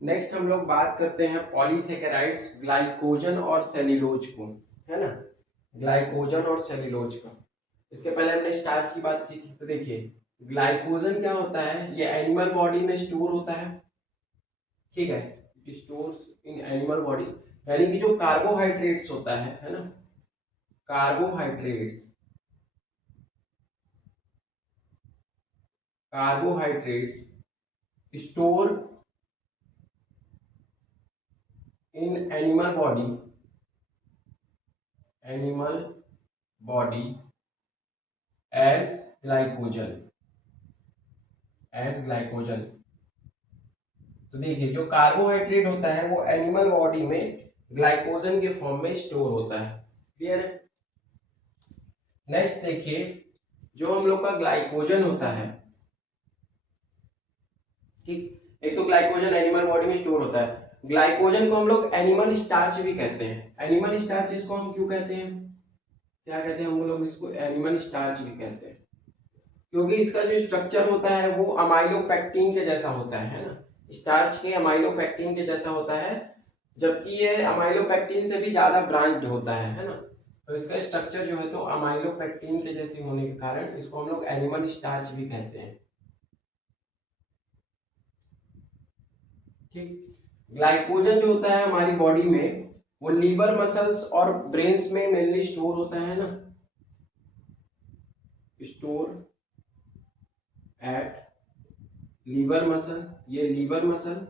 Next हम लोग बात करते हैं पॉलीसेकेराइड्स, ग्लाइकोजन और सेल्यूलोज को, है ना, ग्लाइकोजन और सेल्यूलोज का। इसके पहले हमने स्टार्च की बात की थी। तो देखिए ग्लाइकोजन क्या होता है, ये एनिमल बॉडी में स्टोर होता है, ठीक है, it stores in animal body, यानी कि जो कार्बोहाइड्रेट्स होता है ना, carbohydrates, carbohydrates store in animal body as glycogen, as glycogen. तो देखिए जो कार्बोहाइड्रेट होता है वो एनिमल बॉडी में ग्लाइकोजन के फॉर्म में स्टोर होता है, क्लियर है। नेक्स्ट देखिए जो हम लोग का ग्लाइकोजन होता है, ठीक, एक तो ग्लाइकोजन एनिमल बॉडी में स्टोर होता है, ग्लाइकोजन को हम लोग एनिमल स्टार्च भी कहते हैं। एनिमल स्टार्च इसको हम क्यों कहते हैं, क्या कहते हैं हम लोग इसको, एनिमल स्टार्च भी कहते हैं, क्योंकि इसका जो स्ट्रक्चर होता है वो अमाइलोपेक्टिन के जैसा होता है ना, स्टार्च के अमाइलोपेक्टिन के जैसा होता है, जबकि ये अमाइलोपेक्टिन से भी ज्यादा ब्रांच्ड होता है ना। तो इसका स्ट्रक्चर जो है तो अमाइलोपेक्टिन के जैसे होने के कारण इसको हम लोग एनिमल स्टार्च भी कहते हैं, ठीक। ग्लाइकोजन जो होता है हमारी बॉडी में वो लीवर मसल्स और ब्रेन्स में मेनली स्टोर होता है ना, स्टोर एट लीवर मसल, ये लीवर मसल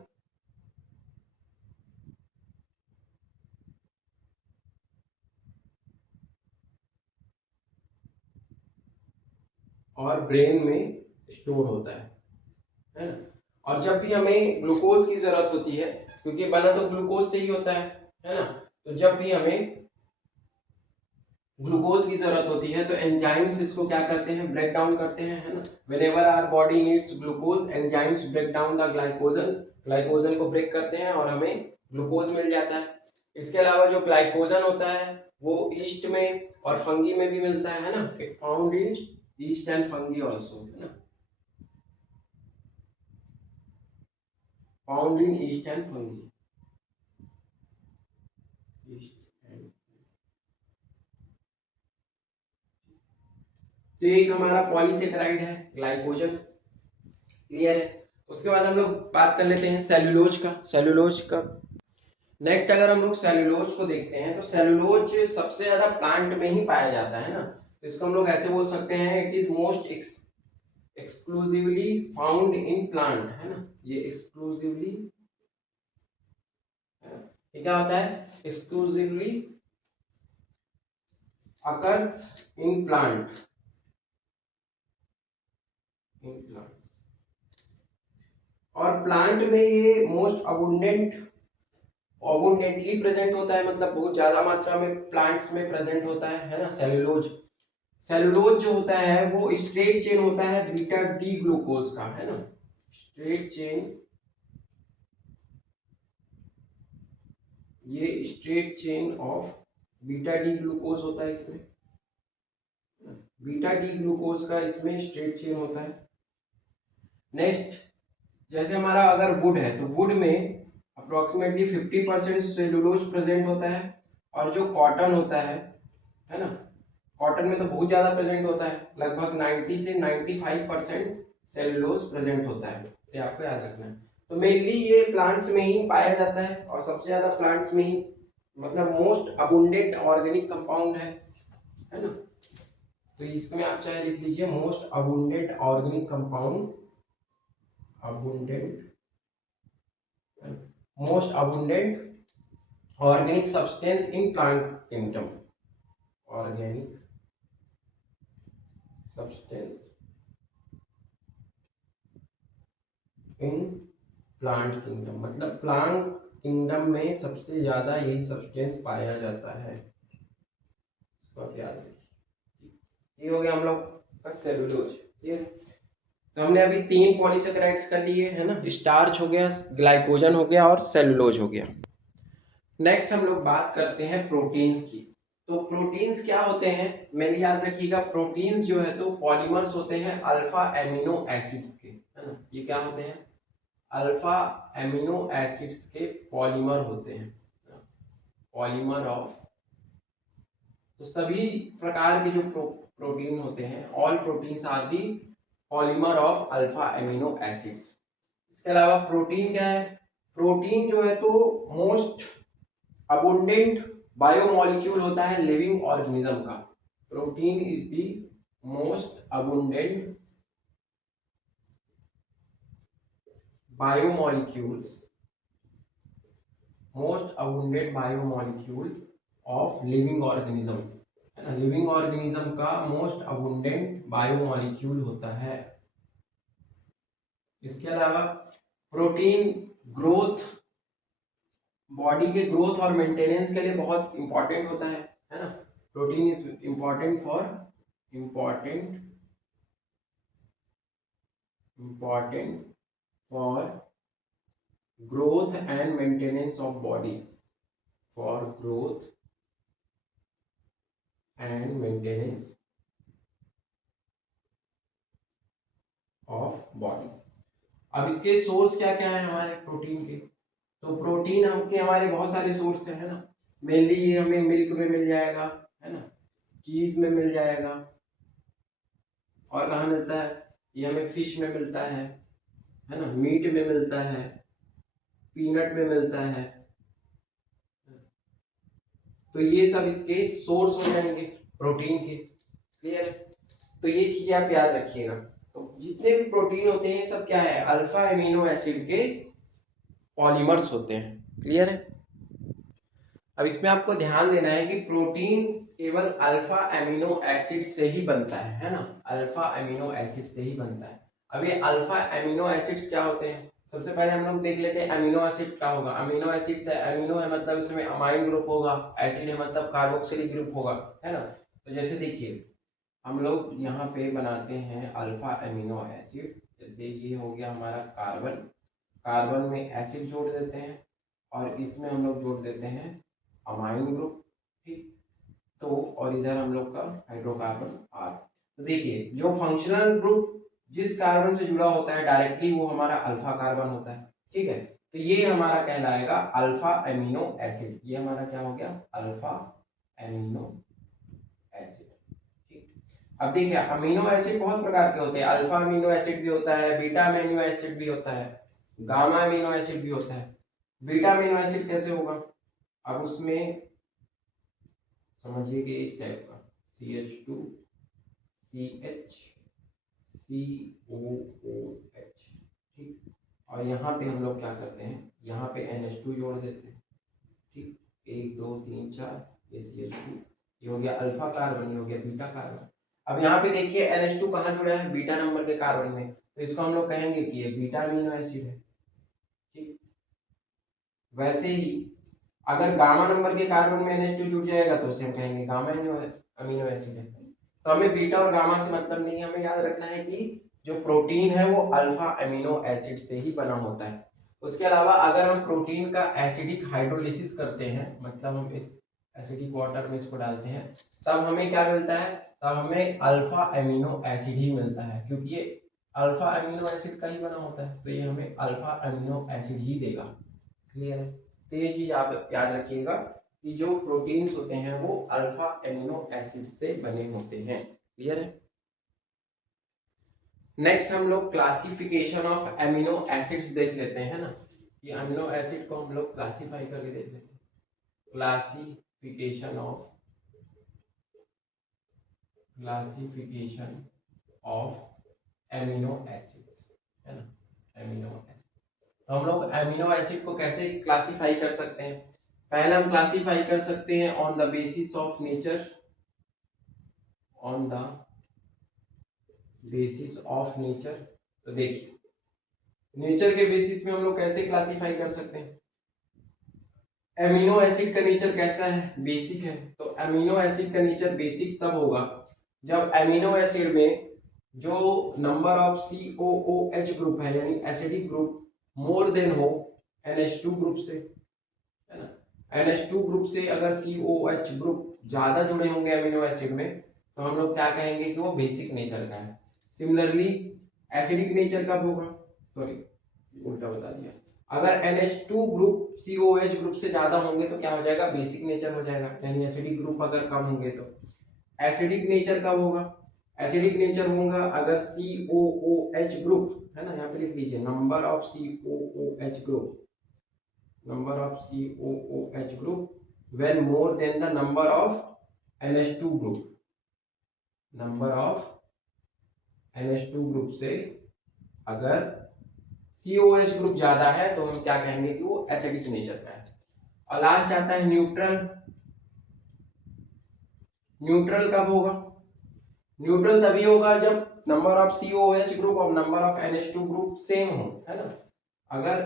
और ब्रेन में स्टोर होता है ना। और जब भी हमें ग्लूकोज की जरूरत होती है, क्योंकि बना तो ग्लूकोज से ही होता है ना, तो जब भी हमें ग्लूकोज की जरूरत होती है तो एंजाइम्स इसको क्या करते हैं, ब्रेक डाउन करते हैं, है ना। Whenever our body needs glucose, enzymes break down the glycogen, glycogen को ब्रेक करते हैं और हमें ग्लूकोज मिल जाता है। इसके अलावा जो ग्लाइकोजन होता है वो ईस्ट में और फंगी में भी मिलता है ना, it found in east and fungi also, है ना, found in east and fungi, east and. तो एक हमारा पॉलीसेकेराइड है ग्लाइकोजन, क्लियर है। उसके बाद हम लोग बात कर लेते हैं सेल्यूलोज का, सेल्यूलोज का। नेक्स्ट अगर हम लोग सेल्यूलोज को देखते हैं तो सेल्यूलोज सबसे ज्यादा प्लांट में ही पाया जाता है ना, तो इसको हम लोग ऐसे बोल सकते हैं, it is most exclusively found in plant, है ना, ये एक्सक्लूसिवली, ये क्या होता है, exclusively occurs in plant, in plant. और प्लांट में ये मोस्ट अबुंडेंटली प्रेजेंट होता है, मतलब बहुत ज्यादा मात्रा में प्लांट्स में प्रेजेंट होता है ना सेल्यूलोज। सेलुलोज जो होता है वो स्ट्रेट चेन होता है बीटा डी ग्लूकोज का, है ना, स्ट्रेट चेन, ये straight chain of beta D glucose होता है इसमें, बीटा डी ग्लूकोज का इसमें स्ट्रेट चेन होता है। नेक्स्ट जैसे हमारा अगर वुड है तो वुड में अप्रोक्सीमेटली 50% सेलुलोज प्रेजेंट होता है, और जो कॉटन होता है ना, कॉटन में तो बहुत ज्यादा प्रेजेंट होता है, लगभग 90 से 95% सेलुलोज प्रेजेंट होता है, ये आपको याद रखना है। तो मेनली ये प्लांट्स में ही पाया जाता है और सबसे ज्यादा प्लांट्स में ही, मतलब मोस्ट अबुंडेंट ऑर्गेनिक कंपाउंड है ना। तो इसमें आप चाहे लिख लीजिए most abundant organic compound, abundant, most abundant organic substance in plant kingdom, organic substance in plant kingdom, मतलब प्लांट किंगडम में सबसे ज्यादा यही सब्सटेंस पाया जाता है, इसको आप याद रखिए। ये हो गया हम लोग का सेलुलोज, ठीक है। तो हमने अभी 3 पॉलीसेकेराइड्स कर लिए है ना, स्टार्च हो गया, ग्लाइकोजन हो गया और सेलुलोज हो गया। नेक्स्ट हम लोग बात करते हैं प्रोटीन्स की। तो प्रोटीन्स क्या होते हैं, मैंने याद रखिएगा, प्रोटीन्स जो है तो पॉलीमर्स होते हैं अल्फा एमिनो एसिड्स के, है ना, ये क्या होते हैं, अल्फा एमिनो एसिड्स के पॉलीमर होते हैं, पॉलीमर ऑफ, तो सभी प्रकार के जो प्रोटीन होते हैं, all proteins are the polymer of alpha amino acids. इसके अलावा प्रोटीन क्या है? प्रोटीन जो है तो मोस्ट अबुंडेंट बायोमोलिक्यूल होता है लिविंग ऑर्गेनिज्म का। Protein is the most abundant biomolecules, most abundant biomolecule of living organism, है ना। लिविंग ऑर्गेनिज्म का मोस्ट अबुंडेंट बायोमोलिक्यूल होता है। इसके अलावा प्रोटीन ग्रोथ, बॉडी के ग्रोथ और मेंटेनेंस के लिए बहुत इंपॉर्टेंट होता है ना। Protein is important for growth and maintenance of body, for growth and maintenance of body। अब इसके सोर्स क्या क्या है हमारे प्रोटीन के? तो प्रोटीन आपके हमारे बहुत सारे सोर्स है ना। मेनली ये हमें मिल्क में मिल जाएगा, है ना, चीज में मिल जाएगा, और कहाँ मिलता है? ये हमें फिश में मिलता है ना, मीट में मिलता है, पीनट में मिलता है। तो ये सब इसके सोर्स हो जाएंगे प्रोटीन के। क्लियर? तो ये चीजें आप याद रखिएगा। तो जितने भी प्रोटीन होते हैं सब क्या है? अल्फा एमिनो एसिड के पॉलीमर्स होते हैं। क्लियर है? अब इसमें आपको ध्यान देना है कि प्रोटीन केवल अल्फा एमिनो एसिड से ही बनता है ना, अल्फा एमिनो एसिड से ही बनता है। अब ये अल्फा एमिनो एसिड्स क्या होते हैं? सबसे पहले हम लोग देख लेते हैं अमीनो एसिड्स क्या होगा। अमीनो एसिड्स है, अमीनो है मतलब इसमें अमाइन ग्रुप होगा, एसिड है मतलब कार्बोक्सिलिक ग्रुप होगा, है ना। तो जैसे देखिए हम लोग यहाँ पे बनाते हैं अल्फा एमिनो एसिड, जैसे ये हो गया हमारा कार्बन, कार्बन में एसिड जोड़ देते हैं और इसमें हम लोग जोड़ देते हैं अमाइन ग्रुप, ठीक। तो और इधर हम लोग का हाइड्रोकार्बन आर। तो देखिए जो फंक्शनल ग्रुप जिस कार्बन से जुड़ा होता है डायरेक्टली वो हमारा अल्फा कार्बन होता है, ठीक है। तो ये हमारा कहलाएगा अल्फा एमिनो एसिड। ये हमारा क्या हो गया? अल्फा एमिनो एसिड, ठीक। अब देखिए अमीनो एसिड बहुत प्रकार के होते हैं, अल्फा अमीनो एसिड भी होता है, बीटा अमीनो एसिड भी होता है, गामा अमीनो एसिड भी होता है। बीटा अमीनो एसिड कैसे होगा? अब उसमें समझिए कि इस टाइप का CH2 CH COOH, ठीक। और यहाँ पे हम लोग क्या करते हैं? यहाँ पे NH2 जोड़ देते हैं, ठीक। 1 2 3 4, ये CH2, ये हो गया अल्फा कार्बन, ये हो गया बीटा कार्बन। अब यहाँ पे देखिए NH2 कहाँ जुड़ा है? बीटा नंबर के कार्बन में, तो इसको हम लोग कहेंगे कि ये बीटा अमीनो एसिड है, ठीक। वैसे ही अगर गामा नंबर के कार्बन में NH2 जुड़ जाएगा तो उसे हम कहेंगे गामा अमीनो एसिड है। तो हमें बीटा और गामा से मतलब नहीं है, हमें याद रखना है कि जो प्रोटीन है वो अल्फा अमीनो एसिड से ही बना होता है। उसके अलावा अगर हम प्रोटीन का एसिडिक हाइड्रोलिसिस करते हैं, मतलब हम इस एसिडिक वाटर में इसको डालते हैं, तब हमें क्या मिलता है? तब हमें अल्फा अमीनो एसिड ही मिलता है, क्योंकि ये अल्फा अमीनो एसिड का ही बना होता है, तो ये हमें अल्फा अमीनो एसिड ही देगा। क्लियर है? तो ये चीज आप याद रखिएगा कि जो प्रोटीन्स होते हैं वो अल्फा एमिनो एसिड से बने होते हैं। क्लियर है? नेक्स्ट हम लोग क्लासिफिकेशन ऑफ एमिनो एसिड्स देख लेते हैं ना, कि अमीनो एसिड को हम लोग क्लासिफाई करके देख लेते हैं। क्लासिफिकेशन ऑफ एमिनो एसिड्स, है ना, एमिनो एसिड। तो हम लोग एमिनो एसिड को कैसे क्लासिफाई कर सकते हैं? पहले हम क्लासिफाई कर सकते हैं on the basis of nature, on the basis of nature. तो देखिए नेचर के बेसिस में हम लोग कैसे क्लासिफाई कर सकते हैं? एमिनो एसिड का नेचर कैसा है? बेसिक है। तो एमिनो एसिड का नेचर बेसिक तब होगा जब एमिनो एसिड में जो नंबर ऑफ COOH ग्रुप है यानी एसिडिक ग्रुप मोर देन हो NH2 ग्रुप से, है ना। NH2 ग्रुप से अगर COOH ग्रुप ज्यादा जुड़े होंगे एमिनो एसिड में तो हम लोग क्या कहेंगे कि वो बेसिक नेचर का है। सिमिलरली एसिडिक नेचर कब होगा? सॉरी, उल्टा बता दिया। अगर NH2 ग्रुप COH ग्रुप से ज्यादा होंगे तो क्या हो जाएगा, बेसिक नेचर हो जाएगा, यानी एसिडिक ग्रुप अगर कम होंगे तो। एसिडिक नेचर कब होगा, एसिडिक नेचर होगा अगर COOH ग्रुप है ना, यहाँ पे लिख लीजिए number of COOH group, number of COOH group when more than the number of NH2 group, number of NH2 group से अगर COH ग्रुप ज्यादा है तो हम क्या कहेंगे कि वो एसिडिक नेचर का है। और लास्ट आता है न्यूट्रल। न्यूट्रल कब होगा, न्यूट्रल तभी होगा जब नंबर ऑफ COH ग्रुप और number of NH2 group same हो, है ना। अगर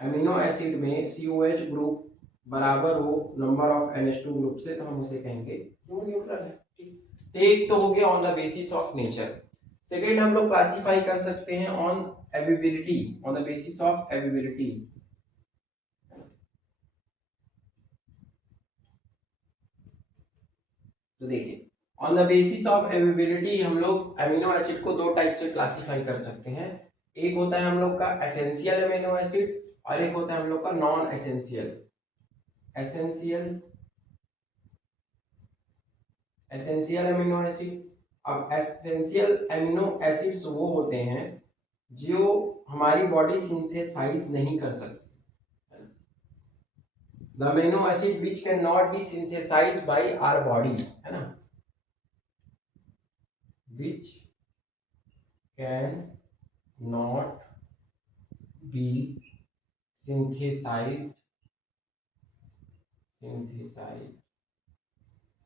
अमीनो एसिड में COH ग्रुप बराबर हो नंबर ऑफ NH2 ग्रुप से तो हम उसे कहेंगे वो न्यूट्रल है। ठीक, एक तो हो गया on the basis of nature. Second हम लोग क्लासिफाई कर सकते हैं on ability, on the basis of ability. तो देखिए on the basis of ability हम लोग अमीनो एसिड को दो टाइप से क्लासिफाई कर सकते हैं। एक होता है हम लोग का एसेंशियल अमीनो एसिड और एक होता है हम लोग का non essential. Essential, essential amino acid. अब एसेंशियल अमीनो एसिड्स वो होते हैं जो हमारी बॉडी सिंथेसाइज नहीं कर सकती। The amino acid which cannot be synthesized by our body, है ना, which can not be synthesized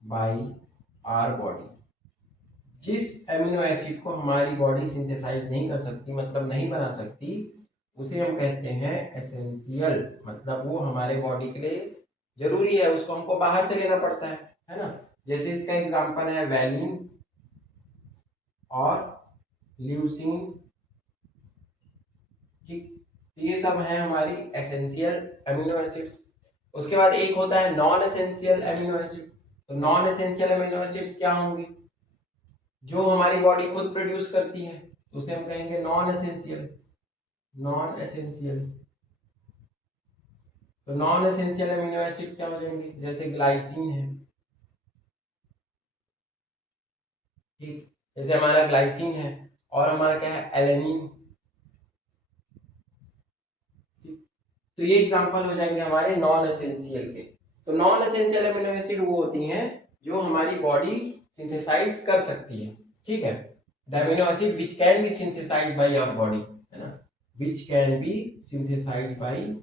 by our body। जिस अमीनो एसिड को हमारी बॉडी सिंथेसाइज नहीं कर सकती, मतलब नहीं बना सकती, उसे हम कहते हैं एसेंशियल। मतलब वो हमारे बॉडी के लिए जरूरी है, उसको हमको बाहर से लेना पड़ता है ना। जैसे इसका एग्जांपल है वैलिन और ल्यूसीन। ठीक, ये सब है हमारी एसेंशियल अमीनो एसिड्स। उसके बाद एक होता है नॉन एसेंशियल अमीनो एसिड। तो नॉन एसेंशियल अमीनो एसिड्स क्या होंगे, जो हमारी बॉडी खुद प्रोड्यूस करती है, तो उसे हम कहेंगे नॉन एसेंशियल। नॉन एसेंशियल, तो नॉन एसेंशियल अमीनो एसिड्स क्या हो जाएंगे, जैसे ग्लाइसिन है। ठीक, जैसे हमारा ग्लाइसिन है और हमारा क्या है एलेनिन। तो ये एग्जांपल हो जाएंगे हमारे नॉन एसेंशियल के। तो नॉन एसेंशियल अमीनो एसिड वो होती हैं जो हमारी बॉडी सिंथेसाइज कर सकती है। ठीक है, the amino acid which can be synthesised by our body, है ना, which can be synthesised by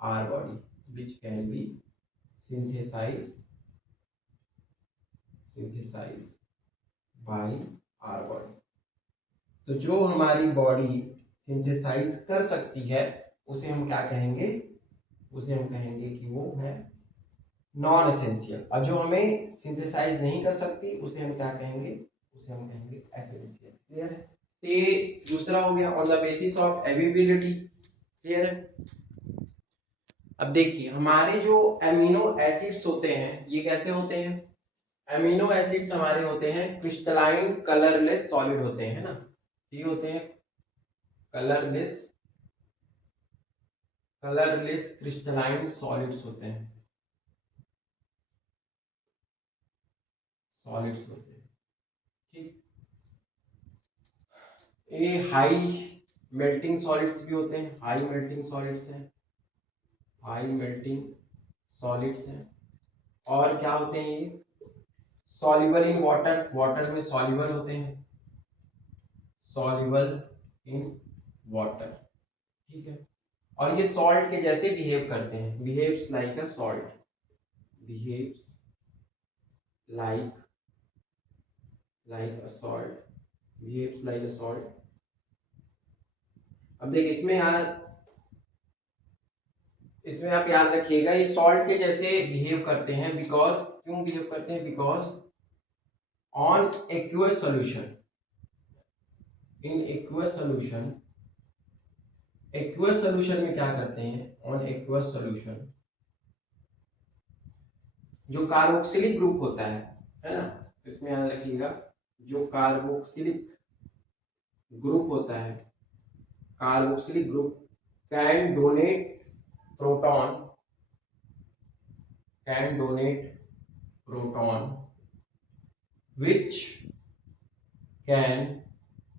our body, which can be synthesised by our body. तो जो हमारी बॉडी सिंथेसाइज कर सकती है उसे हम क्या कहेंगे, उसे हम कहेंगे कि वो है नॉन एसेंशियल। और जो हमें सिंथेसाइज नहीं कर सकती उसे हम क्या कहेंगे, उसे हम कहेंगे एसेंशियल। क्लियर है। तो ये दूसरा हो गया on the basis of ability. Clear है। अब देखिए हमारे जो एमिनो एसिड्स होते हैं ये कैसे होते हैं, एमिनो एसिड्स हमारे होते हैं क्रिस्टलाइन कलरलेस सॉलिड होते हैं, है ना। ये होते हैं कलरलेस क्रिस्टलाइन सॉलिड्स होते हैं, सॉलिड्स होते हैं। ठीक, ये हाई मेल्टिंग सॉलिड्स भी होते हैं, हाई मेल्टिंग सॉलिड्स हैं, हाई मेल्टिंग सॉलिड्स हैं। और क्या होते हैं ये सॉल्युबल इन वाटर, वाटर में सॉल्युबल होते हैं, सॉल्युबल इन वाटर। ठीक है, और ये सॉल्ट के जैसे बिहेव करते हैं, behaves like a salt, behaves like a salt, behaves like a salt. अब देखिए इसमें आप याद रखिएगा ये सॉल्ट के जैसे बिहेव करते हैं, बिकॉज क्यों बिहेव करते हैं, because on aqueous solution, in aqueous solution, aqueous solution में क्या करते हैं, ऑन एक्वस सॉल्यूशन जो कार्बोक्सिलिक ग्रुप होता है ना, इसमें याद रखिएगा जो कार्बोक्सिलिक ग्रुप होता है, carboxylic group can donate proton, can donate proton, which can,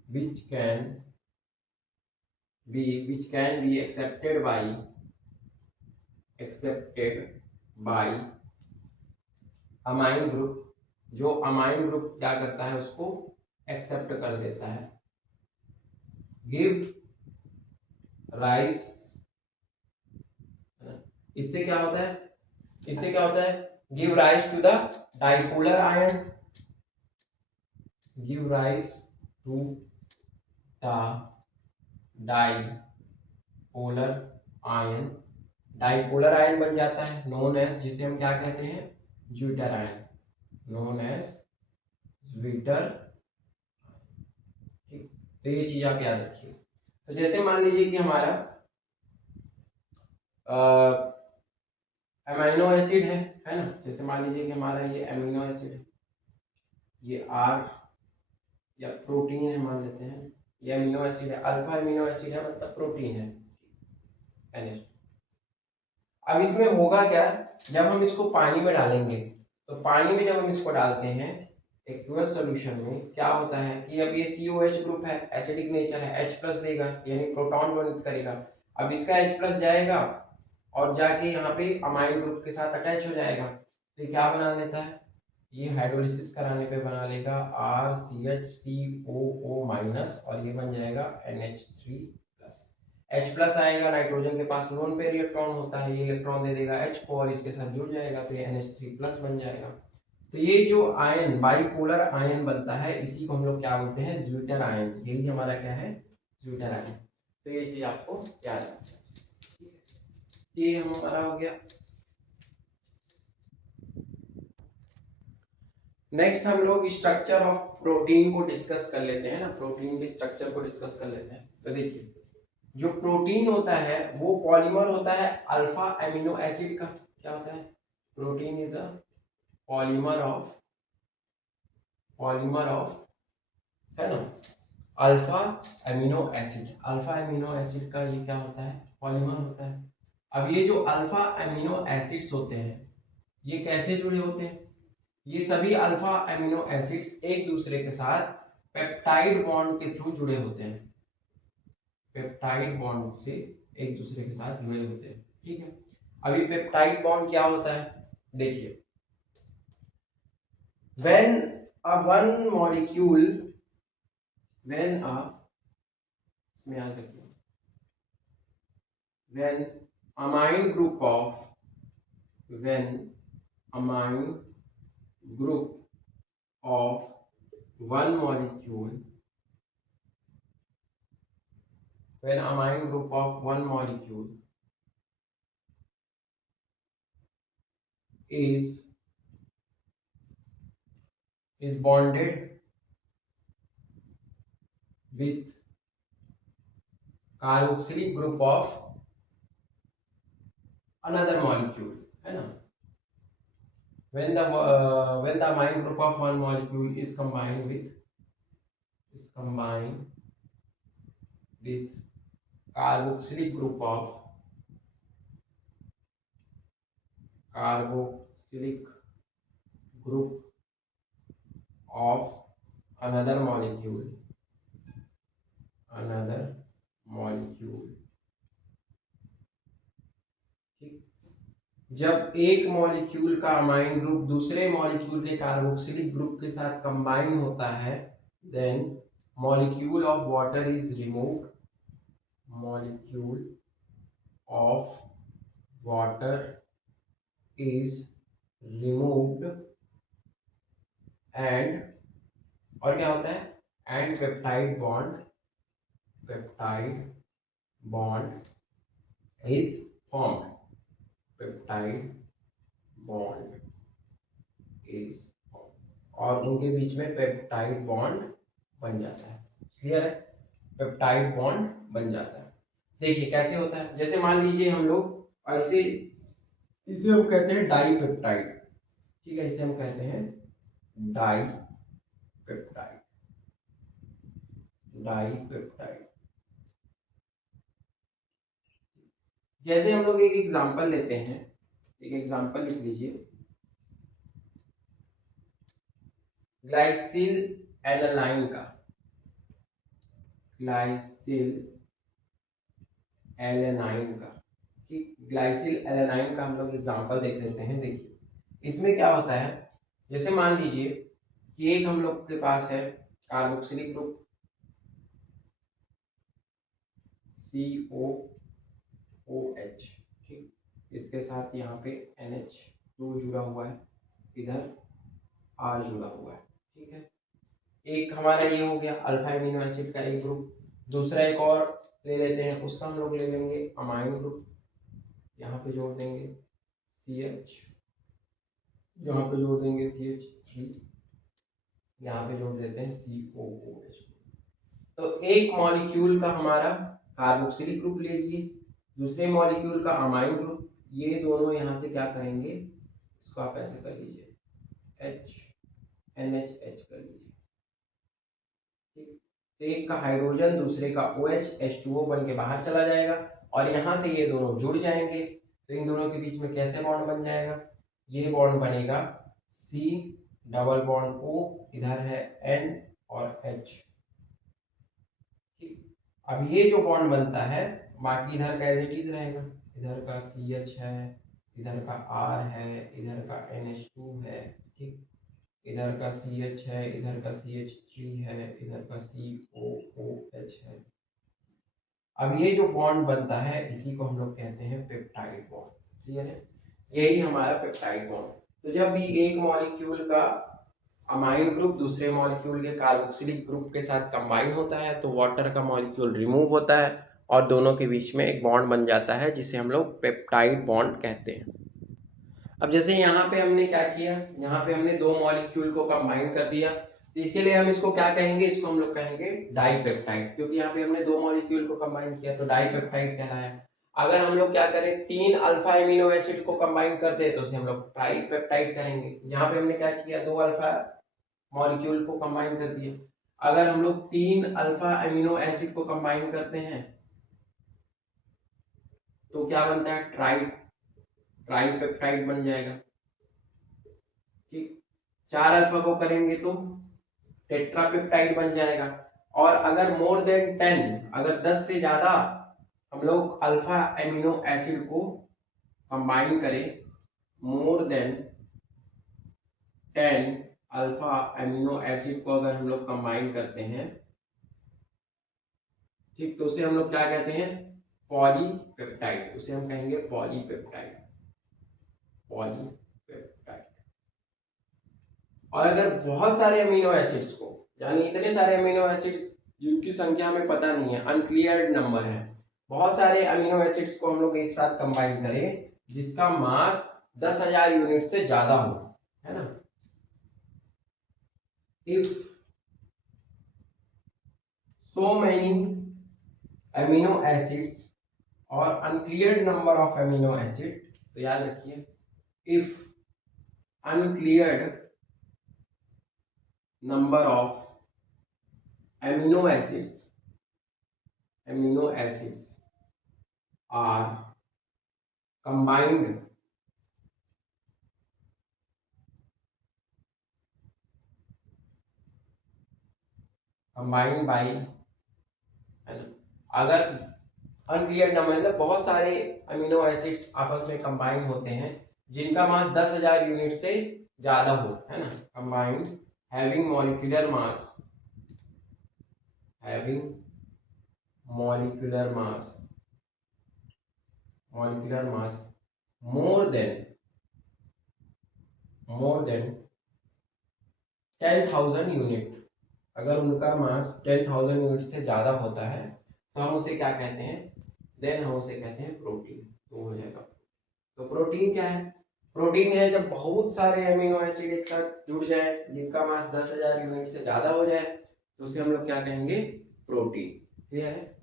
which can which can be accepted by amine group, जो अमाइन ग्रुप क्या करता है उसको एक्सेप्ट कर देता है, गिव राइस, इससे क्या होता है, इससे क्या होता है, give rise to the dipolar ion, give rise to the dipolar ion, dipolar ion बन जाता है नोन एज, जिसे हम क्या कहते हैं, zwitter ion, known as zwitter. ठीक, तो ये चीज आप याद रखिए। तो जैसे मान लीजिए कि हमारा अमीनो एसिड है ना, जैसे मान लीजिए कि हमारा ये अमीनो एसिड है, ये आर या प्रोटीन है मान लेते हैं, ये अमीनो एसिड है, अल्फा अमीनो एसिड है मतलब प्रोटीन है NH। अब इसमें होगा क्या, जब हम इसको पानी में डालेंगे, तो पानी में जब हम इसको डालते हैं एक्वस सॉल्यूशन में, क्या होता है कि अब ये COH ग्रुप है, एसिडिक नेचर है, H प्लस देगा यानी प्रोटॉन डोनेट करेगा। अब इसका H प्लस जाएगा और जाके यहाँ पे अमाइन ग्रुप के साथ अटैच हो जाएगा, तो क्या बना लेता है, ये हाइड्रोलिसिस कराने पे बना लेगा RCHCOO माइनस, और ये बन जाएगा NH3 प्लस। H प्लस आएगा, नाइट्रोजन के पास लोन पेयर इलेक्ट्रॉन होता है, ये इलेक्ट्रॉन दे देगा H को और इसके साथ जुड़ जाएगा, तो ये NH3 प्लस बन जाएगा। तो ये जो आयन बाइपोलर आयन बनता है, इसी को हम लोग क्या बोलते हैं, ज्विटर आयन, यही हमारा क्या है, ज्विटर आयन। तो ये चीज आपको याद रखना, ये हमारा हो गया। नेक्स्ट हम लोग स्ट्रक्चर ऑफ प्रोटीन को डिस्कस कर लेते हैं ना, प्रोटीन के स्ट्रक्चर को डिस्कस कर लेते हैं। तो देखिए, जो प्रोटीन होता है वो पॉलीमर होता है अल्फा एमिनो एसिड का, क्या होता है, protein is a polymer of, है ना, alpha amino acid, alpha amino acid का ये क्या होता है, पॉलीमर होता है। अब ये जो अल्फा एमिनो एसिड्स होते हैं, ये कैसे जुड़े होते हैं, ये सभी अल्फा एमिनो एसिड्स एक दूसरे के साथ पेप्टाइड बॉन्ड के थ्रू जुड़े होते हैं, पेप्टाइड बॉन्ड से एक दूसरे के साथ जुड़े होते हैं। ठीक है, अभी पेप्टाइड बॉन्ड क्या होता है, देखिए, when a one molecule, when a, इसमें याद रखिए, when amine group of, when amine group of one molecule, when amine group of one molecule is bonded with carboxylic group of another molecule, है ना, when the amine group of one molecule is combined with carboxylic group of another molecule, जब एक molecule का amine group दूसरे molecule के carboxylic group के साथ combine होता है, then molecule of water is removed, molecule of water is removed and, और क्या होता है, and peptide bond is formed, peptide bond is, और उनके बीच में पेप्टाइड बॉन्ड बन जाता है। क्लियर है, पेप्टाइड बॉन्ड बन जाता है। देखिए कैसे होता है, जैसे मान लीजिए हम लोग ऐसे, इसे हम कहते हैं डाई पेप्टाइड, ठीक है, इसे हम कहते हैं डाई पेप्टाइड, डाई पेप्टाइड। जैसे हम लोग एक एग्जांपल लेते हैं, एक एग्जांपल लिख लीजिए, ग्लाइसिल एलानाइन का, ग्लाइसिल एलानाइन का, ठीक, ग्लाइसिल एलानाइन का हम लोग एग्जांपल देख लेते हैं। देखिए इसमें क्या होता है, जैसे मान लीजिए कि एक हम लोग के पास है कार्बोक्सिलिक ग्रुप COOH, ठीक, इसके साथ यहाँ पे NH2 जुड़ा हुआ है, इधर R जुड़ा हुआ है, ठीक है। एक हमारा ये हो गया अल्फा एमिनो एसिड का एक ग्रुप। दूसरा एक और ले लेते हैं, उसका हम लोग ले लेंगे अमाइन ग्रुप, यहाँ पे जोड़ देंगे CH, यहाँ पे जोड़ देंगे CH3, यहाँ पे जोड़ देते हैं COOH। तो एक मॉलिक्यूल का हमारा कार्बोक्सिलिक ग्रुप ले लिए, दूसरे मॉलिक्यूल का अमाइन ग्रुप, ये दोनों यहाँ से क्या करेंगे, इसको आप ऐसे कर लीजिए NH कर लीजिए, ठीक। तो एक का हाइड्रोजन दूसरे का OH H2O बन के बाहर चला जाएगा और यहाँ से ये दोनों जुड़ जाएंगे। तो इन दोनों के बीच में कैसे बॉन्ड बन जाएगा, ये बॉन्ड बनेगा C डबल बॉन्ड O, इधर है N और H, ठीक। अब ये जो बॉन्ड बनता है बाकी इधर का एज इट इज रहेगा, इधर का CH है, इधर का R है, इधर का NH2 है, ठीक, इधर का CH है, इधर का CH3 है, इधर का COOH है। अब ये जो बॉन्ड बनता है इसी को हम लोग कहते हैं पेप्टाइड बॉन्ड, क्लियर है, यही हमारा पेप्टाइड बॉन्ड। तो जब भी एक मॉलिक्यूल का अमाइन ग्रुप दूसरे मॉलिक्यूल के कार्बोक्सिलिक ग्रुप के साथ कंबाइन होता है तो वाटर का मॉलिक्यूल रिमूव होता है और दोनों के बीच में एक बॉन्ड बन जाता है जिसे हम लोग पेप्टाइड बॉन्ड कहते हैं। अब जैसे यहाँ पे हमने क्या किया, यहाँ पे हमने दो मॉलिक्यूल को कंबाइन कर दिया, तो इसीलिए हम इसको क्या कहेंगे, इसको हम लोग कहेंगे डाइपेप्टाइड, क्योंकि यहाँ पे हमने दो मॉलिक्यूल को कंबाइन किया तो डाइपेप्टाइड कहलाया। अगर हम लोग क्या करें, तीन अल्फा एमिनो एसिड को कंबाइन कर दे तो उसे हम लोग ट्राइपेप्टाइड करेंगे। यहाँ पे हमने क्या किया, दो अल्फा मॉलिक्यूल को कंबाइन कर दिया। अगर हम लोग तीन अल्फा एमिनो एसिड को कंबाइन करते हैं तो क्या बनता है, ट्राइपेप्टाइड बन जाएगा, ठीक। चार अल्फा को करेंगे तो टेट्रापेप्टाइड बन जाएगा। और अगर मोर देन 10, अगर 10 से ज्यादा हम लोग अल्फा एमिनो एसिड को कंबाइन करें, more than 10 alpha amino acid को अगर हम लोग कंबाइन करते हैं, ठीक, तो उसे हम लोग क्या कहते हैं, पॉलीपेप्टाइड, उसे हम कहेंगे पॉलीपेप्टाइड, पॉलीपेप्टाइड। और अगर बहुत सारे अमीनो एसिड्स को, यानी इतने सारे अमीनो एसिड्स जिनकी संख्या हमें पता नहीं है, अनक्लियर्ड नंबर है, बहुत सारे अमीनो एसिड्स को हम लोग एक साथ कंबाइन करें जिसका मास 10,000 यूनिट से ज्यादा हो, है ना, if so many amino acids or uncleared number of amino acid, तो याद रखिए, if uncleared number of amino acids are combined by, है ना, अगर अनक्लियर नंबर मतलब बहुत सारे अमीनो एसिड्स आपस में कंबाइन होते हैं जिनका मास 10,000 यूनिट से ज्यादा हो, है ना, combined having molecular mass, having molecular mass more than 10,000 unit, अगर उनका मास 10,000 यूनिट से ज्यादा होता है तो हम उसे क्या कहते हैं, देन हम उसे कहते हैं प्रोटीन। तो हो जाएगा, तो प्रोटीन क्या है, प्रोटीन है जब बहुत सारे अमीनो एसिड एक साथ जुड़ जाए जिनका मास 10,000 यूनिट से ज्यादा हो जाए तो उसे हम लोग क्या कहेंगे, प्रोटीन, क्लियर है।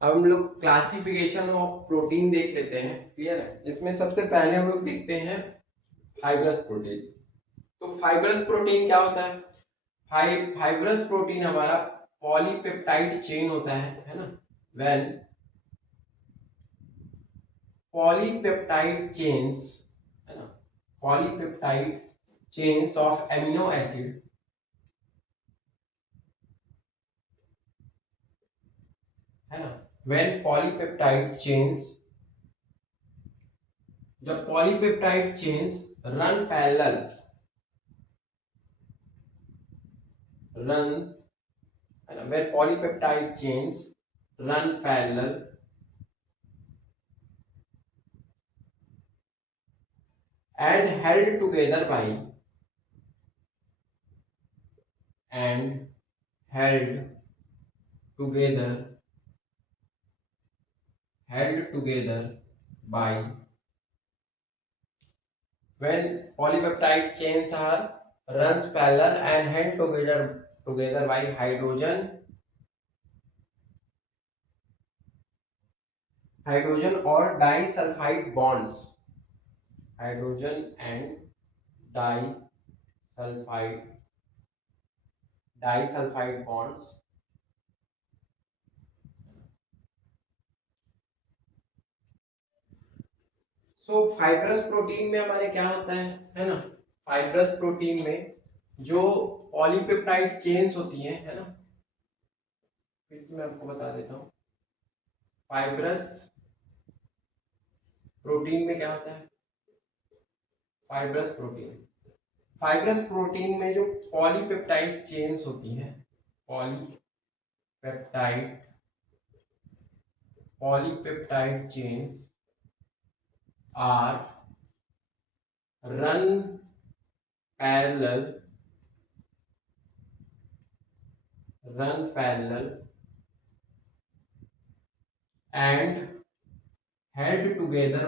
अब हम लोग क्लासिफिकेशन ऑफ प्रोटीन देख लेते हैं, क्लियर है। इसमें सबसे पहले हम लोग देखते हैं फाइब्रस प्रोटीन। तो फाइब्रस प्रोटीन क्या होता है, फाइब्रस प्रोटीन हमारा पॉलीपेप्टाइड चेन होता है ना, व्हेन पॉलीपेप्टाइड चेन्स, है ना, polypeptide chains of amino acid, है ना, व्हेन पॉलीपेप्टाइड चेन्स, जब polypeptide chains run parallel, run where polypeptide chains run parallel and held together by and held together by when polypeptide chains are runs parallel and held together by hydrogen or disulfide bonds, hydrogen and disulfide bonds. So fibrous protein में हमारे क्या होता है ना, fibrous protein में जो polypeptide chains होती है ना, फिर से मैं आपको बता देता हूँ, फाइब्रस प्रोटीन में क्या होता है, फाइब्रस प्रोटीन में जो पॉलीपेप्टाइड चेन्स होती हैं, polypeptide chains are run parallel and held together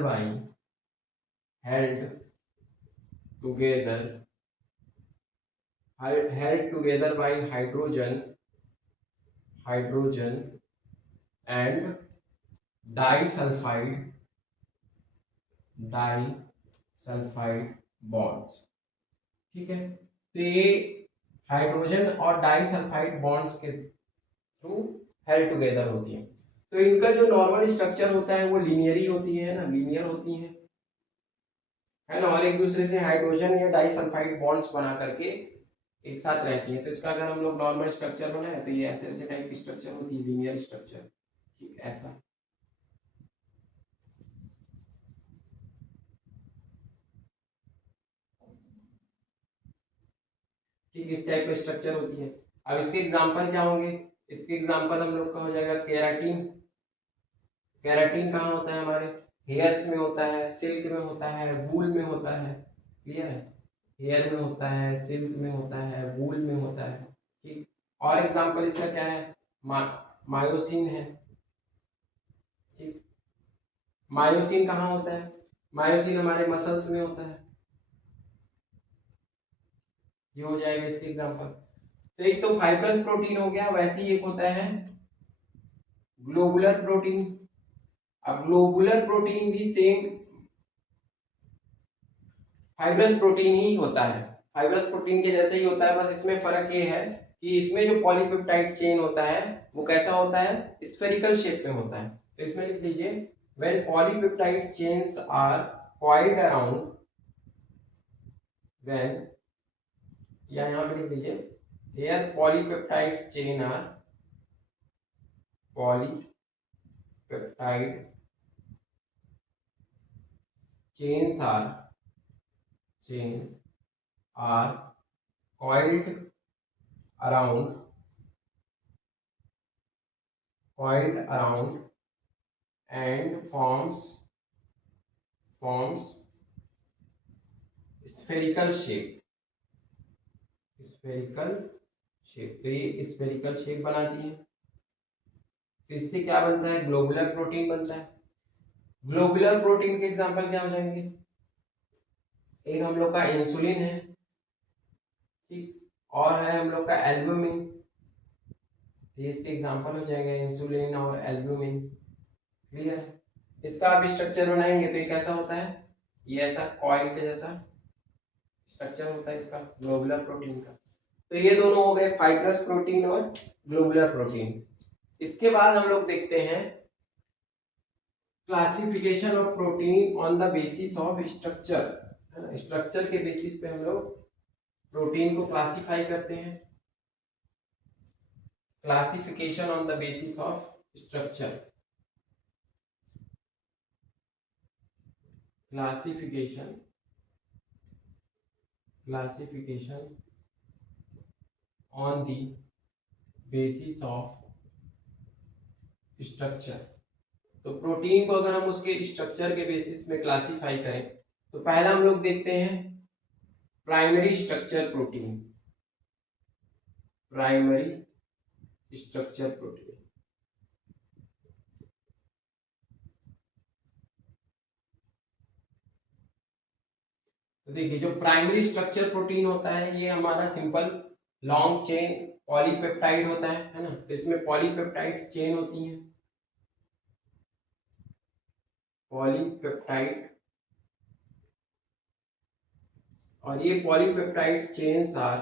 by hydrogen and disulfide bonds, ठीक है। तो ये हाइड्रोजन और डाइसल्फाइड बॉन्ड्स के थ्रू हेल्ड टुगेदर होती है। तो इनका जो नॉर्मल स्ट्रक्चर होता है वो लीनियर ही होती है ना, लीनियर होती है ना, और एक दूसरे से हाइड्रोजन या डाइसल्फाइड बॉन्ड्स बना करके एक साथ रहती है। तो इसका अगर हम लोग नॉर्मल स्ट्रक्चर बनाए तो ये ऐसे टाइप की स्ट्रक्चर होती है, लीनियर स्ट्रक्चर, ठीक ऐसा। ठीक इस टाइप का स्ट्रक्चर होती है। अब इसके एग्जांपल क्या होंगे, इसके एग्जांपल हम लोग का हो जाएगा केराटिन। केराटिन कहाँ होता है, हमारे हेयर्स में होता है, सिल्क में होता है, वूल में होता है, क्लियर है, हेयर में होता है, सिल्क में होता है, वूल में होता है, ठीक। और एग्जांपल इसका क्या है, मायोसिन है, ठीक। मायोसिन कहाँ होता है, मायोसिन हमारे मसल्स में होता है, ये हो जाएगा इसके एग्जांपल। तो एक तो फाइब्रस प्रोटीन हो गया, वैसे ही एक होता है ग्लोबुलर प्रोटीन। अब ग्लोबुलर प्रोटीन भी सेम फाइब्रस प्रोटीन ही होता है, फाइब्रस प्रोटीन के जैसे ही होता है, बस इसमें फर्क ये है कि इसमें जो पॉलीपेप्टाइड चेन होता है वो कैसा होता है, स्फेरिकल शेप में होता है। तो इसमें लिख लीजिए when polypeptide chains are coiled around, when, या यहाँ पे लिख लीजिए here polypeptide chain are polypeptide chains are coiled around and forms spherical shape, तो ये स्फेरिकल शेप बनाती है। तो इससे क्या बनता है, ग्लोबुलर प्रोटीन बनता है। ग्लोबुलर प्रोटीन के एग्जांपल क्या हो जाएंगे, एक हम लोग का इंसुलिन है, ठीक, और है हम लोग का एल्बुमिन, ये इसके एग्जांपल हो जाएंगे इंसुलिन और एल्बुमिन, क्लियर है। इसका आप स्ट्रक्चर बनाएंगे तो ये कैसा होता है, ये ऐसा कॉइल के जैसा स्ट्रक्चर होता है इसका, ग्लोबुलर प्रोटीन का। तो ये दोनों हो गए फाइब्रस प्रोटीन और ग्लोबुलर प्रोटीन। इसके बाद हम लोग देखते हैं classification of protein on the basis of structure, structure के बेसिस पे हम लोग प्रोटीन को क्लासिफाई करते हैं। Classification on the basis of structure, classification on the basis of structure. तो प्रोटीन को अगर हम उसके स्ट्रक्चर के बेसिस में क्लासिफाई करें तो पहला हम लोग देखते हैं primary structure protein, primary structure protein. तो देखिए जो प्राइमरी स्ट्रक्चर प्रोटीन होता है ये हमारा सिंपल लॉन्ग चेन पॉलीपेप्टाइड होता है ना। तो इसमें पॉलीपेप्टाइड चेन होती हैं, पॉलीपेप्टाइड, और ये polypeptide chains are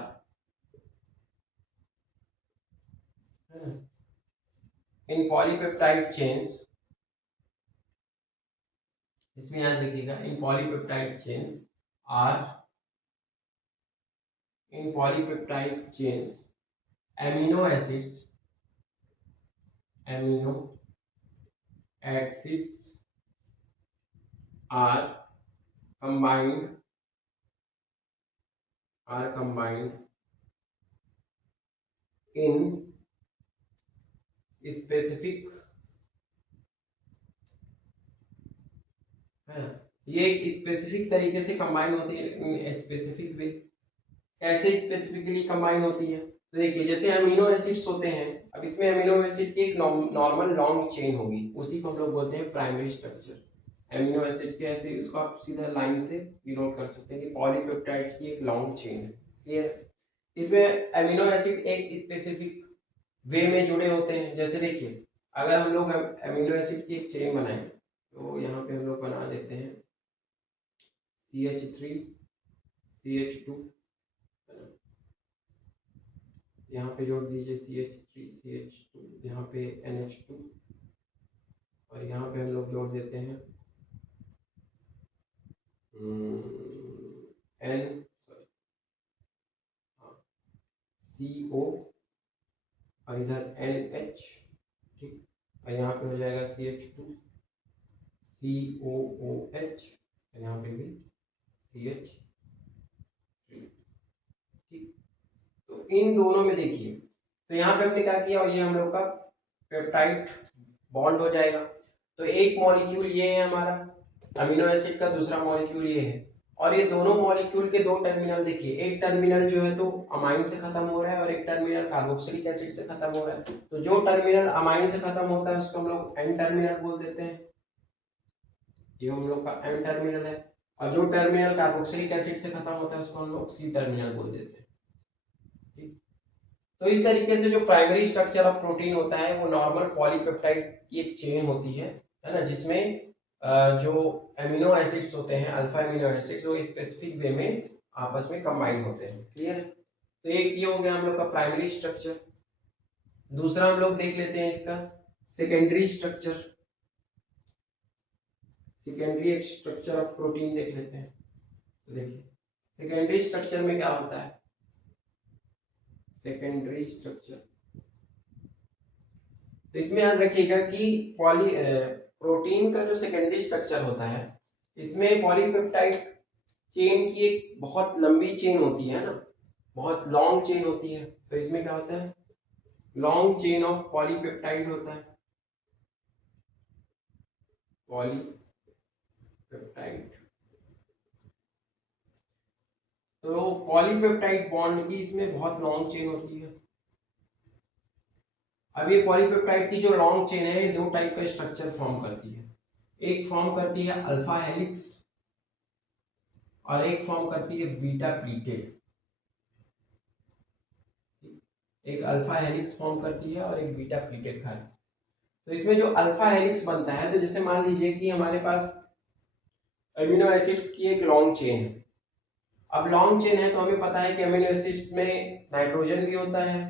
in polypeptide chains, इसमें याद रखिएगा इन polypeptide chains are in polypeptide chains amino acids are combined in specific, है ना, ये एक स्पेसिफिक तरीके से कंबाइन होती है इन स्पेसिफिक वे। कैसे स्पेसिफिकली कंबाइन होती है? तो देखिए जैसे अमीनो एसिड्स होते हैं, अब इसमें अमीनो एसिड की एक नॉर्मल लॉन्ग चेन होगी, उसी को हम लोग बोलते हैं प्राइमरी स्ट्रक्चर। अमीनो एसिड्स के ऐसे इसको आप सीधा लाइन से डिनोट कर सकते हैं कि पॉलीपेप्टाइड्स की एक लॉन्ग चेन है। क्लियर? इसमें अमीनो एसिड एक स्पेसिफिक वे में जुड़े होते हैं। जैसे देखिए अगर हम लोग अमीनो एसिड की एक चेन बनाएं तो यहाँ पे हम लोग बना देते हैं CH3 CH2, यहाँ पे जोड़ दीजिए CH3 CH2, यहाँ पे NH2, और यहाँ पे हम लोग जोड़ देते हैं CO, और इधर NH, ठीक, और यहाँ पे हो जाएगा CH2 COOH, और यहाँ पे भी CH3, ठीक। तो इन दोनों में देखिए, तो यहाँ पे हमने क्या किया, और ये हम लोग का पेप्टाइड बॉन्ड हो जाएगा। तो एक मॉलिक्यूल ये है हमारा अमीनो एसिड का, दूसरा मॉलिक्यूल ये है, और ये दोनों मॉलिक्यूल के दो टर्मिनल देखिए, एक टर्मिनल जो है तो अमाइन से खत्म हो रहा है और एक टर्मिनल कार्बोक्सिलिक एसिड से खत्म हो रहा है। तो जो टर्मिनल अमाइन से खत्म होता है उसको हम लोग एन टर्मिनल बोल देते हैं, ये हम लोग का एन टर्मिनल है, और जो टर्मिनल कार्बोक्सिलिक एसिड से खत्म होता है उसको हम लोग सी टर्मिनल बोल देते हैं, ठीक। तो इस तरीके से जो प्राइमरी स्ट्रक्चर ऑफ प्रोटीन होता है वो नॉर्मल पॉलीपेप्टाइड की एक चेन होती है ना, जिसमें जो एमिनो एसिड्स होते हैं, अल्फा एमिनो एसिड्स, वो स्पेसिफिक वे में आपस में कंबाइन होते हैं। क्लियर? तो एक ये हो गया हम लोग का प्राइमरी स्ट्रक्चर। दूसरा हम लोग देख लेते हैं इसका secondary structure, secondary structure of protein देख लेते हैं। तो देखिए सेकेंडरी स्ट्रक्चर में क्या होता है, सेकेंडरी स्ट्रक्चर, तो इसमें याद रखिएगा कि प्रोटीन का जो सेकेंडरी स्ट्रक्चर होता है इसमें पॉलीपेप्टाइड चेन की एक बहुत लंबी चेन होती है ना, बहुत लॉन्ग चेन होती है। तो इसमें क्या होता है, लॉन्ग चेन ऑफ पॉलीपेप्टाइड होता है, पॉलीपेप्टाइड। तो पॉलीपेप्टाइड बॉन्ड की इसमें बहुत लॉन्ग चेन होती है। अब ये पॉलीपेप्टाइड की जो लॉन्ग चेन है ये दो टाइप का स्ट्रक्चर फॉर्म करती है, एक फॉर्म करती है अल्फा हेलिक्स और एक फॉर्म करती है बीटा प्लीटेड। एक अल्फा हेलिक्स फॉर्म करती है और एक बीटा प्लीटेड खाली। तो इसमें जो अल्फा हेलिक्स बनता है, तो जैसे मान लीजिए कि हमारे पास अमीनो एसिड्स की एक लॉन्ग चेन है। अब लॉन्ग चेन है तो हमें पता है कि अमीनो एसिड्स में नाइट्रोजन भी होता है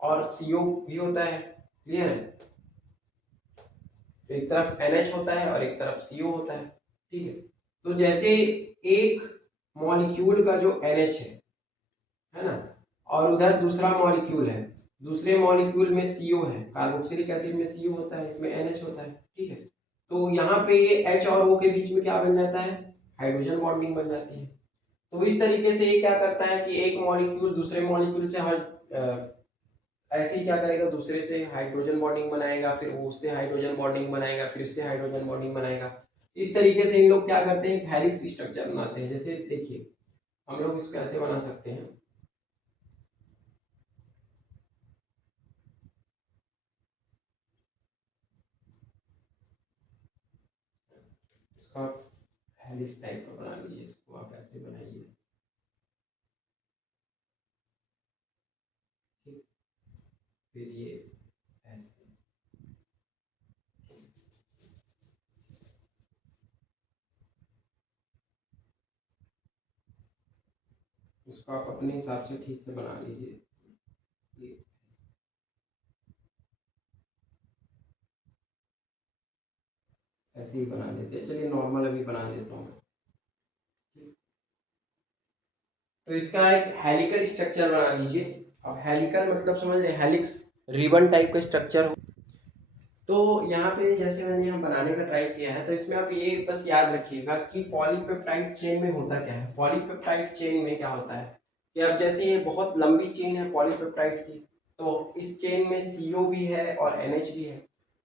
और CO भी होता है। क्लियर? एक तरफ NH होता है और एक तरफ CO होता है, ठीक है। तो जैसे एक मॉलिक्यूल का जो NH है ना, और उधर दूसरा मॉलिक्यूल है, दूसरे मॉलिक्यूल में CO है, कार्बोक्सिलिक एसिड में CO होता है, इसमें NH होता है, ठीक है। तो यहाँ पे ये H और O के बीच में क्या बन जाता है, हाइड्रोजन बॉन्डिंग बन जाती है। तो इस तरीके से ये क्या करता है कि एक मॉलिक्यूल दूसरे मॉलिक्यूल से ऐसे ही क्या करेगा, दूसरे से हाइड्रोजन बॉन्डिंग बनाएगा, फिर वो उससे हाइड्रोजन बॉन्डिंग बनाएगा, फिर उससे हाइड्रोजन बॉन्डिंग बनाएगा। इस तरीके से इन लोग क्या करते हैं, हेलिक्स स्ट्रक्चर बनाते हैं। जैसे देखिए हम लोग इसको ऐसे बना सकते हैं, इसका हेलिक्स टाइप का बना लीजिए, इसको आप ऐसे बनाइए, ठीक। फिर ये ऐसे, इसको आप अपने हिसाब से ठीक से बना लीजिए। ये ऐसे ही बना देते हैं, चलिए नॉर्मल अभी बना देता हूँ। तो इसका एक हेलिकल स्ट्रक्चर बना लीजिए। अब हेलिकल मतलब समझ रहे, हेलिक्स रिबन टाइप का स्ट्रक्चर हो। तो यहाँ पे जैसे मैंने यहाँ बनाने का ट्राई किया है, तो इसमें आप ये बस याद रखिएगा कि पॉलीपेप्टाइड चेन में होता क्या है। पॉलीपेप्टाइड चेन में क्या होता है कि अब जैसे ये बहुत लंबी चेन है पॉलीपेप्टाइड की, तो इस चेन में CO भी है और NH भी है।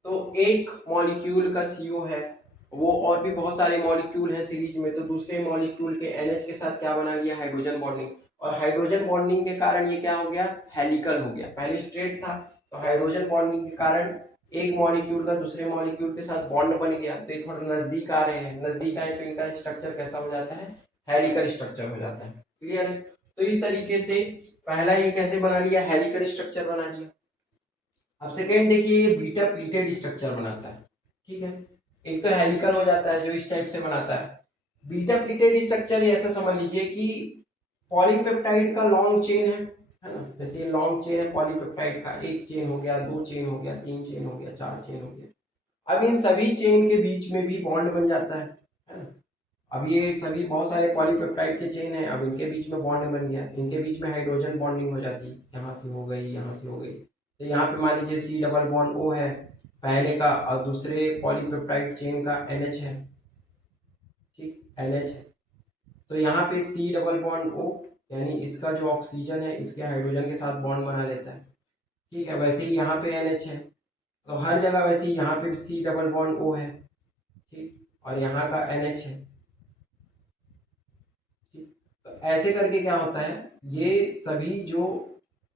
तो एक मॉलिक्यूल का CO है, वो और भी बहुत सारे मॉलिक्यूल है सीरीज में, तो दूसरे मॉलिक्यूल के NH के साथ क्या बना लिया, हाइड्रोजन बॉन्डिंग। और हाइड्रोजन बॉन्डिंग के कारण ये क्या हो गया, हेलिकल हो गया। पहले स्ट्रेट था, तो हाइड्रोजन बॉन्डिंग के कारण एक मॉलिक्यूल का दूसरे मॉलिक्यूल के साथ बॉन्ड बन गया, तो ये थोड़ा नजदीक आ रहे हैं, नजदीक आए तो इनका स्ट्रक्चर कैसा हो जाता है, हेलिकल स्ट्रक्चर हो जाता है। क्लियर है। तो इस तरीके से पहला ये कैसे बना लिया, हेलिकल स्ट्रक्चर बना लिया। अब सेकेंड देखिए, ये बीटा प्लीटेड स्ट्रक्चर बनाता है, ठीक है। एक तो हेलिकल हो जाता है जो इस टाइप से बनाता है। बीटा प्लीटेड स्ट्रक्चर ऐसा समझ लीजिए कि पॉलीपेप्टाइड का लॉन्ग चेन है ना, जैसे ये लॉन्ग चेन है पॉलीपेप्टाइड का, एक चेन हो गया, दो चेन हो गया, तीन चेन हो गया, चार चेन हो गया। अब इन सभी चेन के बीच में भी बॉन्ड बन जाता है ना। अब ये सभी बहुत सारे पॉलीपेप्टाइड के चेन है, अब इनके बीच में बॉन्ड बन गया, इनके बीच में हाइड्रोजन बॉन्डिंग हो जाती है, यहाँ से हो गई, यहाँ से हो गई। तो यहाँ पे मान लीजिए C डबल बॉन्ड O है पहले का, और दूसरे पॉलीपेप्टाइड चेन का NH है, ठीक, NH है। तो यहाँ पे C डबल बॉन्ड O, यानी इसका जो ऑक्सीजन है इसके हाइड्रोजन के साथ बॉन्ड बना लेता है, ठीक है। वैसे ही यहाँ पे NH है, तो हर जगह वैसे ही यहाँ पे भी C डबल बॉन्ड O है, ठीक, और यहाँ का NH है, ठीक। तो ऐसे करके क्या होता है, ये सभी जो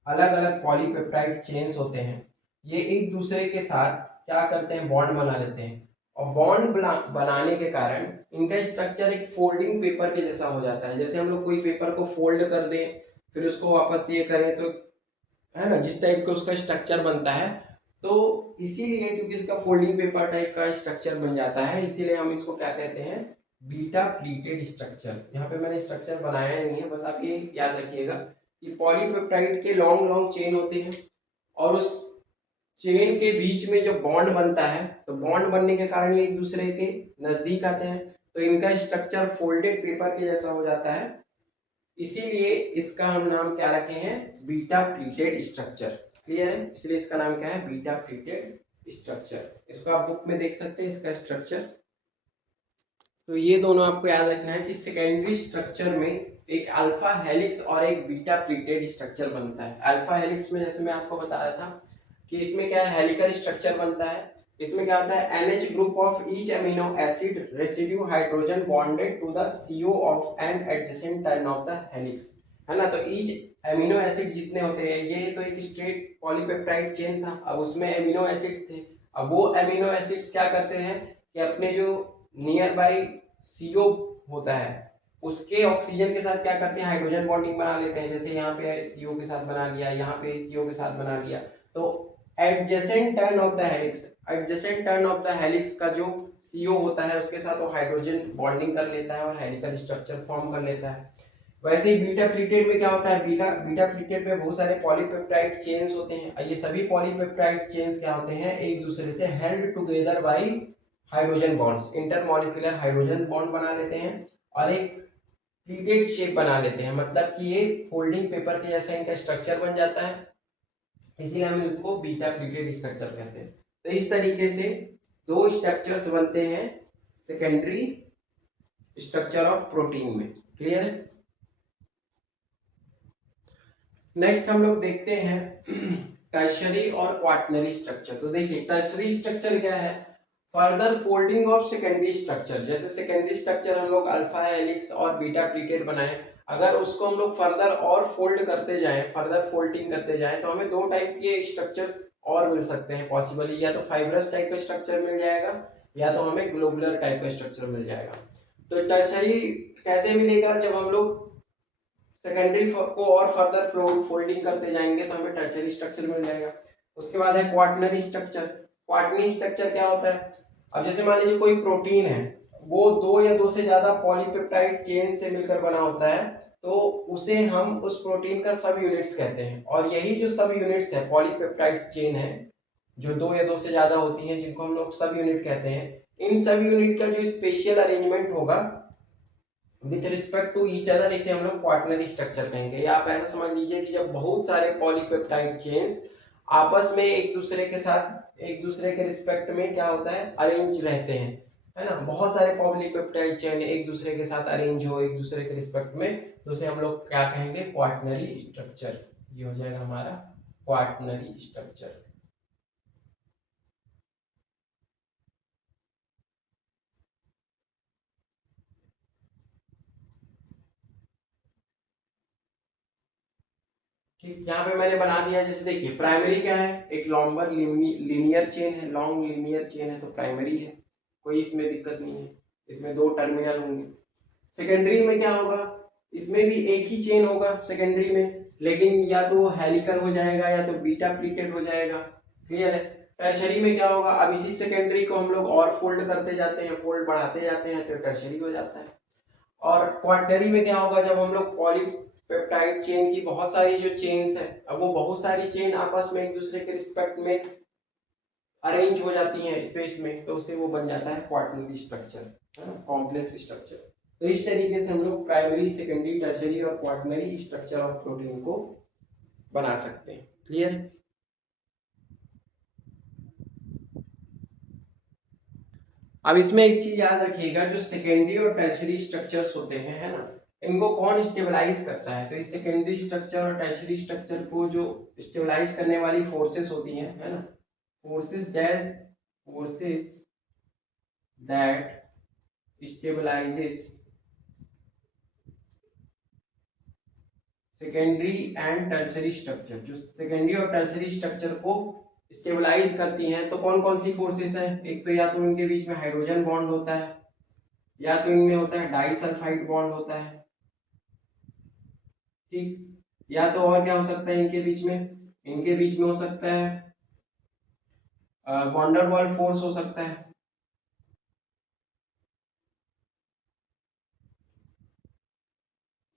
अलग अलग पॉलीपेप्टाइड चेन्स होते हैं, ये एक दूसरे के साथ क्या करते हैं, बॉन्ड बना लेते हैं। और बॉन्ड बनाने के कारण इनका स्ट्रक्चर एक फोल्डिंग पेपर के जैसा हो जाता है। जैसे हम लोग कोई पेपर को फोल्ड कर दें, फिर उसको वापस ये करें, तो है ना, जिस टाइप का उसका स्ट्रक्चर बनता है। तो इसीलिए क्योंकि इसका फोल्डिंग पेपर टाइप का स्ट्रक्चर बन जाता है, इसीलिए हम इसको क्या कहते हैं, बीटा प्लीटेड स्ट्रक्चर। यहाँ पे मैंने स्ट्रक्चर बनाया नहीं है, बस आप ये याद रखिएगा कि पॉलीपेप्टाइड के लॉन्ग लॉन्ग चेन होते हैं, और उस चेन के बीच में जो बॉन्ड बनता है, तो बॉन्ड बनने के कारण ये एक दूसरे के नजदीक आते हैं, तो इनका स्ट्रक्चर फोल्डेड पेपर के जैसा हो जाता है। इसीलिए इसका हम नाम क्या रखे हैं, बीटा प्लीटेड स्ट्रक्चर। क्लियर है, इसलिए इसका नाम क्या है, बीटा प्लीटेड स्ट्रक्चर। इसको आप बुक में देख सकते हैं इसका स्ट्रक्चर। तो ये दोनों आपको याद रखना है कि सेकेंडरी स्ट्रक्चर में एक अल्फा हेलिक्स और एक बीटा प्लीटेड स्ट्रक्चर बनता है। अल्फा हेलिक्स में जैसे मैं आपको बताया था कि इसमें क्या है, हेलिकल स्ट्रक्चर बनता है। इसमें क्या होता है, NH group of each amino acid residue hydrogen bonded to the CO of an adjacent turn of the helix, है ना। तो ईच अमीनो एसिड जितने होते हैं, ये तो एक स्ट्रेट पॉलीपेप्टाइड चेन था, अब उसमें अमीनो एसिड्स थे। अब वो अमीनो एसिड्स क्या करते हैं कि अपने जो नियर बाई CO होता है उसके ऑक्सीजन के साथ क्या करते हैं, हाइड्रोजन बॉन्डिंग बना लेते हैं। जैसे यहाँ पे CO के साथ बना लिया, यहाँ पे CO के साथ बना लिया। तो adjacent turn of the helix, adjacent turn of the helix का जो CO होता है उसके साथ वो हाइड्रोजन बॉन्डिंग कर लेता है और हेलिकल स्ट्रक्चर फॉर्म कर लेता है। वैसे ही बीटा प्लीटेड में क्या होता है, बीटा बीटा प्लीटेड में बहुत सारे पॉलीपेप्टाइड चेन्स होते हैं, और ये सभी पॉलीपेप्टाइड चेन्स क्या होते हैं, एक दूसरे से held together by hydrogen bonds, intermolecular hydrogen bond बना लेते हैं और एक प्लीटेड शेप बना लेते हैं, मतलब कि ये फोल्डिंग पेपर के जैसा इनका स्ट्रक्चर बन जाता है, इसीलिए हम इनको बीटा प्लीटेड स्ट्रक्चर कहते हैं। तो इस तरीके से दो स्ट्रक्चर्स बनते हैं सेकेंडरी स्ट्रक्चर ऑफ प्रोटीन में। क्लियर है? नेक्स्ट हम लोग देखते हैं टर्शरी और क्वाटरनरी स्ट्रक्चर। तो देखिए टर्शरी स्ट्रक्चर क्या है, further folding of secondary structure. जैसे सेकेंडरी स्ट्रक्चर हम लोग अल्फा हेलिक्स और बीटा प्लीटेड बनाए, अगर उसको हम लोग फर्दर और फोल्ड करते जाएं, फर्दर फोल्डिंग करते जाएं, तो हमें दो टाइप के स्ट्रक्चर्स और मिल सकते हैं पॉसिबली, या तो फाइब्रस टाइप का स्ट्रक्चर मिल जाएगा या तो हमें ग्लोबुलर टाइप का स्ट्रक्चर मिल जाएगा। तो टर्शरी कैसे मिलेगा, जब हम लोग सेकेंडरी को और फर्दर फोल्डिंग करते जाएंगे तो हमें टर्शरी स्ट्रक्चर मिल जाएगा। उसके बाद है क्वाटरनरी स्ट्रक्चर। क्वाटरनरी स्ट्रक्चर क्या होता है, अब जैसे मान लीजिए कोई प्रोटीन है, वो दो या दो से ज्यादा पॉलीपेप्टाइड चेन से मिलकर बना होता है, तो उसे हम उस प्रोटीन का सब यूनिट्स कहते हैं। और यही जो सब यूनिट्स है, पॉलीपेप्टाइड चेन है जो दो या दो से ज्यादा होती हैं, जिनको हम लोग सब यूनिट कहते हैं, इन सब यूनिट का जो स्पेशल अरेंजमेंट होगा with respect to each other, इसे हम लोग क्वाटरनरी स्ट्रक्चर कहेंगे। या आप ऐसा समझ लीजिए कि जब बहुत सारे पॉलीपेप्टाइड चेन्स आपस में एक दूसरे के साथ, एक दूसरे के रिस्पेक्ट में क्या होता है, अरेंज रहते हैं, है ना, बहुत सारे पॉलीपेप्टाइड चेन एक दूसरे के साथ अरेंज हो एक दूसरे के रिस्पेक्ट में, तो उसे हम लोग क्या कहेंगे, क्वाटरनरी स्ट्रक्चर। ये हो जाएगा हमारा क्वाटरनरी स्ट्रक्चर। ठीक, यहाँ पे मैंने बना दिया। जैसे देखिए प्राइमरी क्या है, एक लॉन्गर लीनियर चेन है, लॉन्ग लीनियर चेन है तो प्राइमरी है, कोई इसमें दिक्कत नहीं है, इसमें दो टर्मिनल होंगे। सेकेंडरी में क्या होगा, इसमें भी एक ही चेन होगा सेकेंडरी में, लेकिन या तो वो हेलिकल हो जाएगा या तो बीटा प्लीटेड हो जाएगा। क्लियर है? टर्शरी में क्या होगा, अब इसी सेकेंडरी को हम लोग और फोल्ड करते जाते हैं, फोल्ड बढ़ाते जाते हैं तो टर्शरी हो जाता है। और क्वाटरनरी में क्या होगा, जब हम लोग पॉलीपेप्टाइड चेन की बहुत सारी जो चेन्स है, अब वो बहुत सारी चेन आपस में एक दूसरे के रिस्पेक्ट में अरेंज हो जाती हैं स्पेस में, तो उससे वो बन जाता है क्वाटरनरी स्ट्रक्चर, है ना, कॉम्प्लेक्स स्ट्रक्चर। तो इस तरीके से हम लोग प्राइमरी, सेकेंडरी, टर्शरी और क्वाटरनरी स्ट्रक्चर ऑफ प्रोटीन को बना सकते हैं। क्लियर? अब इसमें एक चीज याद रखिएगा, जो सेकेंडरी और टर्शरी स्ट्रक्चर्स होते हैं, है ना, इनको कौन स्टेबलाइज करता है, तो इस सेकेंडरी स्ट्रक्चर और टर्शरी स्ट्रक्चर को जो स्टेबलाइज करने वाली फोर्सेस होती हैं, है ना, forces that stabilises secondary and tertiary structure, जो सेकेंडरी और टर्शरी स्ट्रक्चर को स्टेबलाइज करती हैं, तो कौन कौन सी फोर्सेस हैं, एक तो या तो इनके बीच में हाइड्रोजन बॉन्ड होता है, या तो इनमें होता है डाइसल्फाइड बॉन्ड होता है, ठीक, या तो और क्या हो सकता है इनके बीच में, इनके बीच में हो सकता है वॉन्डरवॉल फोर्स हो सकता है,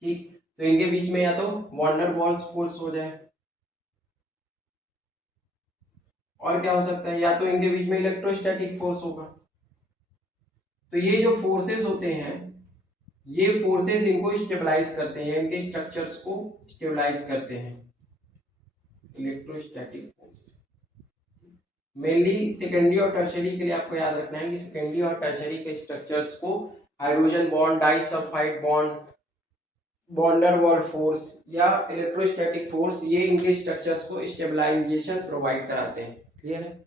ठीक, तो इनके बीच में या तो वॉन्डरवॉल फोर्स हो जाए, और क्या हो सकता है, या तो इनके बीच में इलेक्ट्रोस्टैटिक फोर्स होगा। तो ये जो फोर्सेस होते हैं, ये फोर्सेस इनको स्टेबलाइज करते हैं, इनके स्ट्रक्चर्स को स्टेबलाइज करते हैं, इलेक्ट्रोस्टैटिक फोर्स। मेनली सेकेंडरी और टर्शरी के लिए आपको याद रखना है कि सेकेंडरी और टर्शरी के स्ट्रक्चर्स को hydrogen bond, disulphide bond, van Waal force या इलेक्ट्रोस्टैटिक फोर्स, ये इनके स्ट्रक्चर्स को स्टेबलाइजेशन प्रोवाइड कराते हैं। क्लियर है?